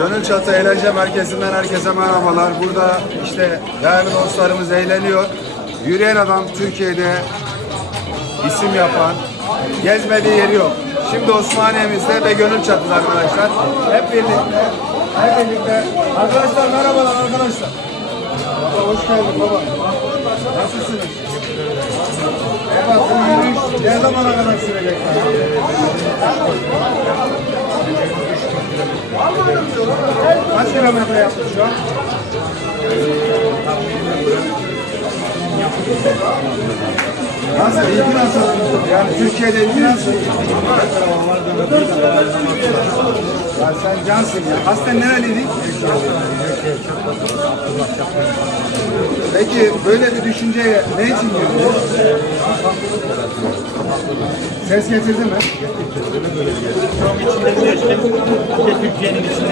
Gönül Çatı Eğlence Merkezi'nden herkese merhabalar. Burada işte değerli dostlarımız eğleniyor. Yürüyen adam Türkiye'de isim yapan, gezmediği yeri yok. Şimdi Osmaniye'mizde ve Gönül Çatı'da arkadaşlar. Hep birlikte, hep birlikte. Arkadaşlar merhabalar arkadaşlar. Baba hoş geldin baba. Nasılsınız? Eyvah bu yürüyüş ne zamana kadar sürecek? Kaç kilometre yaptık şu an? Nasıl? İlgi nasıl? Yani Türkiye'de ilgi nasıl? Ya sen cansın ya. Aslen nereliydin? Peki böyle bir düşünceye ne için girdin? Ses getirdi mi? İçinden geçtim. Bir Türkiye'nin geçtim.